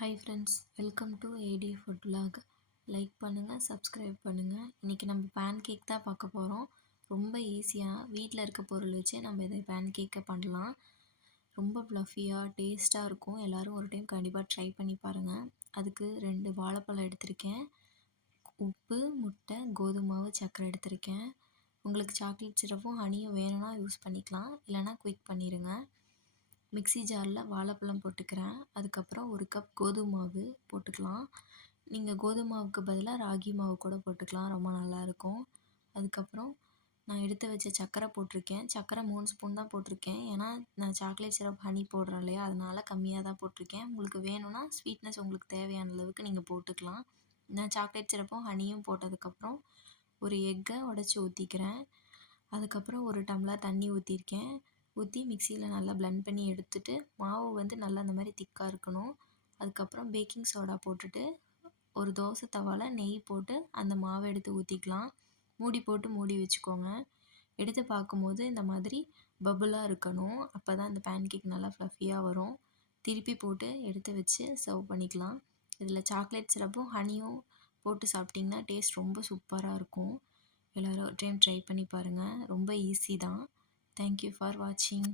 Hi friends, welcome to AD food vlog. Like பண்ணுங்கள், subscribe பண்ணுங்கள். இன்றைக்கி நம்ம பேன் கேக் தான் பார்க்க போகிறோம். ரொம்ப ஈஸியாக வீட்டில் இருக்க பொருள் வச்சு நம்ம இதை பேன் கேக்கை பண்ணலாம். ரொம்ப ப்ளஃபியாக டேஸ்ட்டாக இருக்கும். எல்லோரும் ஒரு டைம் கண்டிப்பாக ட்ரை பண்ணி பாருங்கள். அதுக்கு 2 வாழைப்பழம் எடுத்திருக்கேன். உப்பு, முட்டை, கோதுமை மாவு, சர்க்கரை எடுத்திருக்கேன். உங்களுக்கு சாக்லேட் சிரப்பும் ஹனியும் வேணும்னா யூஸ் பண்ணிக்கலாம், இல்லைனா குயிக் பண்ணிடுங்க. மிக்ஸி ஜாரில் வாழைப்பழம் போட்டுக்கிறேன். அதுக்கப்புறம் 1 கப் கோதுமை மாவு போட்டுக்கலாம். நீங்கள் கோதுமை மாவுக்கு பதிலாக ராகி மாவு கூட போட்டுக்கலாம், ரொம்ப நல்லாயிருக்கும். அதுக்கப்புறம் நான் எடுத்து வச்ச சர்க்கரை போட்டிருக்கேன். சர்க்கரை 3 ஸ்பூன் தான் போட்டிருக்கேன். ஏன்னா நான் சாக்லேட் சிரப் ஹனி போடுறேன் இல்லையா, அதனால் கம்மியாக தான் போட்டிருக்கேன். உங்களுக்கு வேணும்னா ஸ்வீட்னஸ் உங்களுக்கு தேவையான அளவுக்கு நீங்கள் போட்டுக்கலாம். நான் சாக்லேட் சிரப்பும் ஹனியும் போட்டதுக்கப்புறம் ஒரு எக்கை உடச்சி ஊற்றிக்கிறேன். அதுக்கப்புறம் 1 டம்ளர் தண்ணி ஊற்றிருக்கேன். ஊற்றி மிக்சியில் நல்லா பிளெண்ட் பண்ணி எடுத்துட்டு, மாவு வந்து நல்லா அந்த மாதிரி திக்காக இருக்கணும். அதுக்கப்புறம் பேக்கிங் சோடா போட்டுட்டு ஒரு தோசை தவாவில் நெய் போட்டு அந்த மாவை எடுத்து ஊற்றிக்கலாம். மூடி போட்டு மூடி வச்சுக்கோங்க. எடுத்து பார்க்கும்போது இந்த மாதிரி பபுளாக இருக்கணும். அப்போ தான் இந்த பேன் கேக் நல்லா ஃப்ளஃபியாக வரும். திருப்பி போட்டு எடுத்து வச்சு சர்வ் பண்ணிக்கலாம். இதில் சாக்லேட் சிரப்பும் ஹனியும் போட்டு சாப்பிட்டிங்கன்னா டேஸ்ட் ரொம்ப சூப்பராக இருக்கும். எல்லோரும் ஒரு டைம் ட்ரை பண்ணி பாருங்கள். ரொம்ப ஈஸி தான். தேங்க்யூ ஃபார் வாட்சிங்.